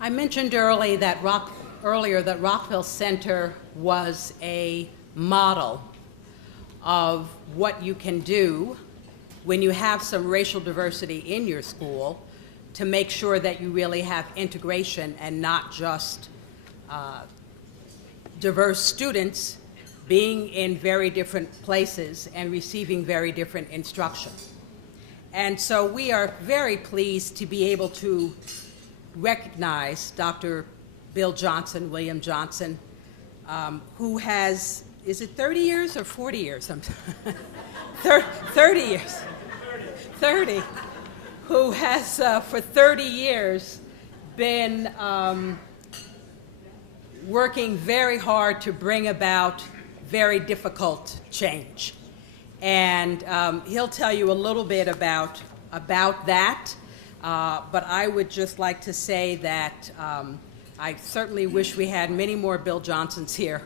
I mentioned earlier that Rockville Center was a model of what you can do when you have some racial diversity in your school to make sure that you really have integration and not just diverse students being in very different places and receiving very different instruction. And so we are very pleased to be able to recognize Dr. Bill Johnson, William Johnson, who has, is it 30 years or 40 years? 30 years. 30. Who has, for 30 years, been working very hard to bring about very difficult change. And he'll tell you a little bit about that, but I would just like to say that I certainly wish we had many more Bill Johnsons here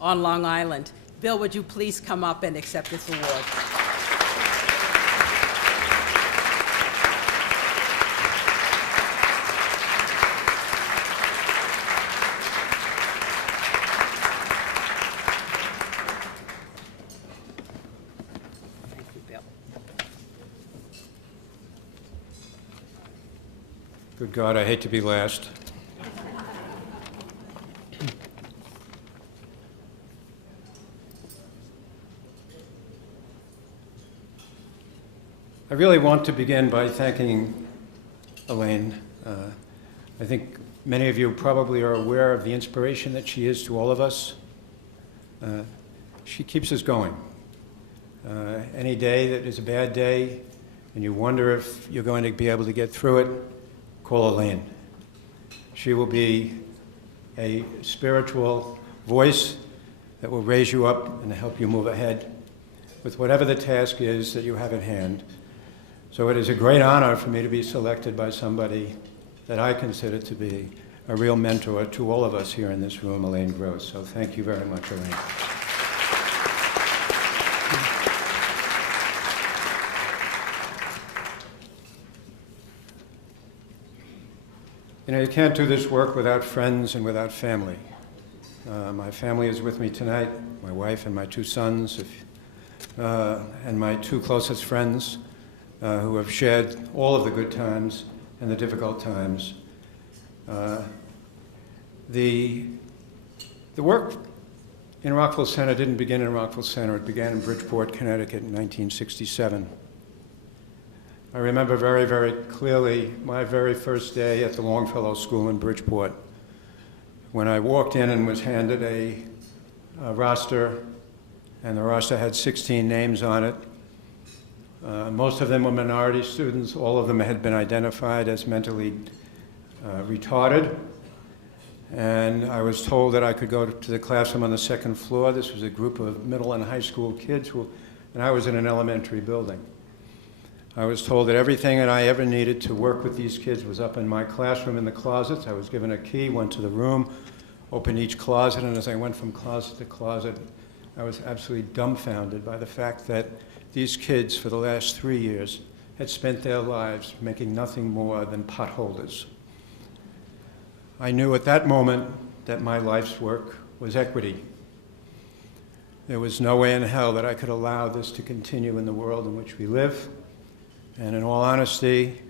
on Long Island. Bill, would you please come up and accept this award? Good God, I hate to be last. I really want to begin by thanking Elaine. I think many of you probably are aware of the inspiration that she is to all of us. She keeps us going. Any day that is a bad day and you wonder if you're going to be able to get through it, call Elaine. She will be a spiritual voice that will raise you up and help you move ahead with whatever the task is that you have at hand. So it is a great honor for me to be selected by somebody that I consider to be a real mentor to all of us here in this room, Elaine Gross. So thank you very much, Elaine. You know, you can't do this work without friends and without family. My family is with me tonight, my wife and my two sons, and my two closest friends who have shared all of the good times and the difficult times. The work in Rockville Center didn't begin in Rockville Center. It began in Bridgeport, Connecticut in 1967. I remember very, very clearly my very first day at the Longfellow School in Bridgeport when I walked in and was handed a roster, and the roster had 16 names on it. Most of them were minority students. All of them had been identified as mentally retarded. And I was told that I could go to the classroom on the second floor. This was a group of middle and high school kids, and I was in an elementary building. I was told that everything that I ever needed to work with these kids was up in my classroom in the closets. I was given a key, went to the room, opened each closet, and as I went from closet to closet, I was absolutely dumbfounded by the fact that these kids, for the last 3 years, had spent their lives making nothing more than potholders. I knew at that moment that my life's work was equity. There was no way in hell that I could allow this to continue in the world in which we live. And in all honesty,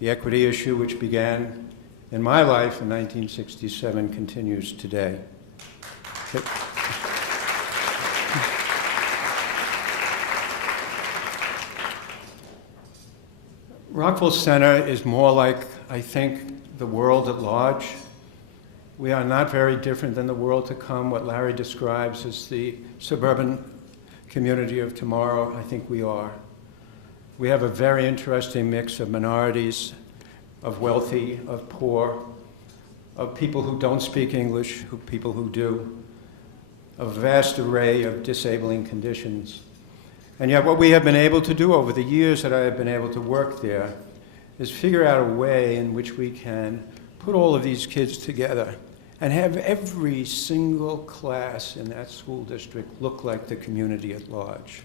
the equity issue which began in my life in 1967 continues today. Rockville Center is more like, I think, the world at large. We are not very different than the world to come, what Larry describes as the suburban community of tomorrow. I think we are. We have a very interesting mix of minorities, of wealthy, of poor, of people who don't speak English, people who do, a vast array of disabling conditions. And yet what we have been able to do over the years that I have been able to work there is figure out a way in which we can put all of these kids together and have every single class in that school district look like the community at large.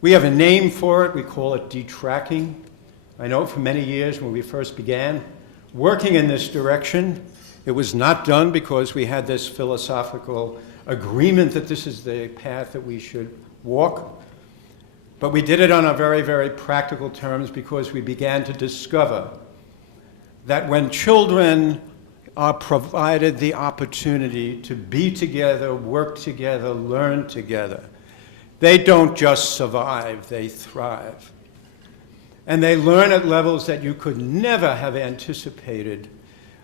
We have a name for it. We call it detracking. I know for many years when we first began, working in this direction. It was not done because we had this philosophical agreement that this is the path that we should walk. But we did it on a very, very practical terms because we began to discover that when children are provided the opportunity to be together, work together, learn together, they don't just survive, they thrive. And they learn at levels that you could never have anticipated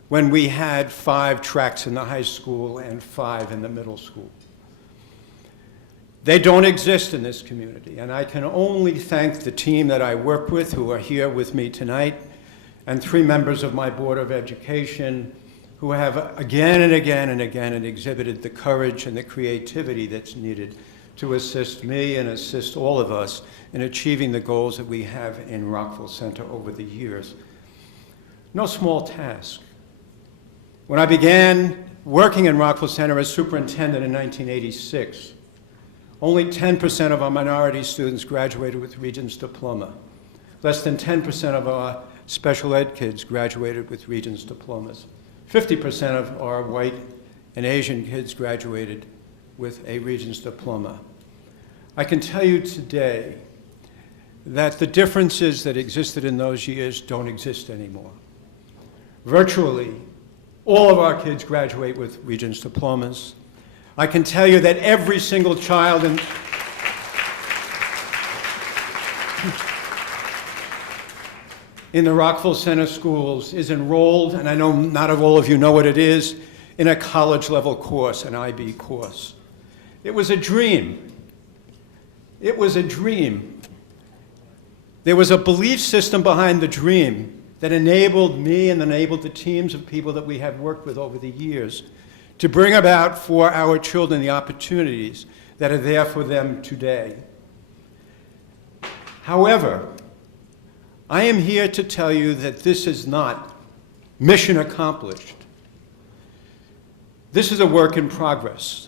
when we had 5 tracks in the high school and 5 in the middle school. They don't exist in this community, and I can only thank the team that I work with who are here with me tonight, and 3 members of my Board of Education who have again and again and again exhibited the courage and the creativity that's needed to assist me and assist all of us in achieving the goals that we have in Rockville Centre over the years. No small task. When I began working in Rockville Centre as superintendent in 1986, only 10% of our minority students graduated with Regents Diploma. Less than 10% of our special ed kids graduated with Regents Diplomas. 50% of our white and Asian kids graduated with a Regents Diploma. I can tell you today that the differences that existed in those years don't exist anymore. Virtually, all of our kids graduate with Regents Diplomas. I can tell you that every single child in the Rockville Centre schools is enrolled, and I know not all of you know what it is, in a college-level course, an IB course. It was a dream. It was a dream. There was a belief system behind the dream that enabled me and enabled the teams of people that we have worked with over the years to bring about for our children the opportunities that are there for them today. However, I am here to tell you that this is not mission accomplished. This is a work in progress.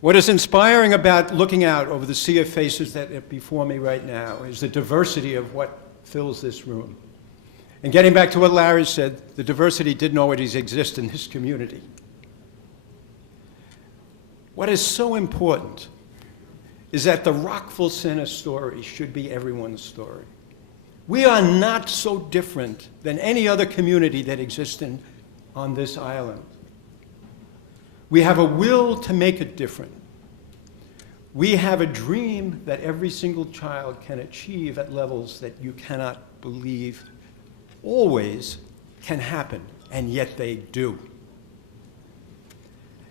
What is inspiring about looking out over the sea of faces that are before me right now is the diversity of what fills this room. And getting back to what Larry said, the diversity didn't always exist in this community. What is so important is that the Rockville Centre story should be everyone's story. We are not so different than any other community that exists on this island. We have a will to make it different. We have a dream that every single child can achieve at levels that you cannot believe always can happen, and yet they do.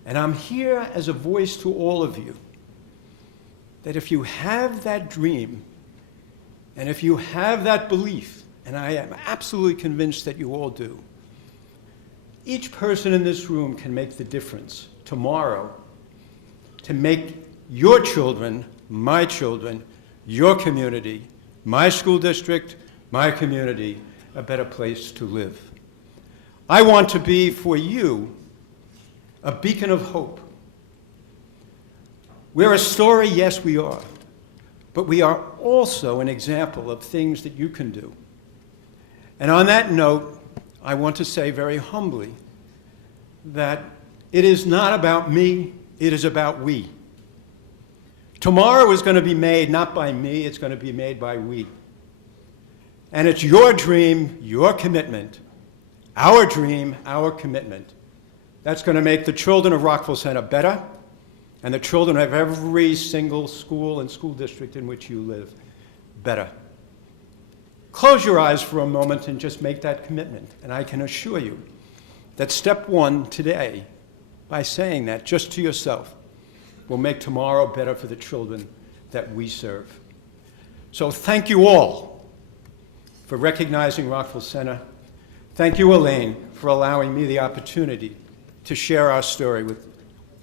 And I'm here as a voice to all of you that if you have that dream, and if you have that belief, and I am absolutely convinced that you all do, each person in this room can make the difference tomorrow to make your children, your community, my school district, my community, a better place to live. I want to be, for you, a beacon of hope. We're a story, yes, we are. But we are also an example of things that you can do. And on that note, I want to say very humbly that it is not about me, it is about we. Tomorrow is going to be made not by me, it's going to be made by we. And it's your dream, your commitment, our dream, our commitment, that's going to make the children of Rockville Centre better, and the children of every single school and school district in which you live better. Close your eyes for a moment and just make that commitment. And I can assure you that step one today, by saying that just to yourself, will make tomorrow better for the children that we serve. So thank you all for recognizing Rockville Centre. Thank you, Elaine, for allowing me the opportunity to share our story with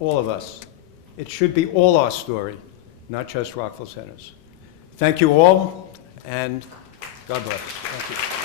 all of us. It should be all our story, not just Rockville Centre's. Thank you all, and God bless. Thank you.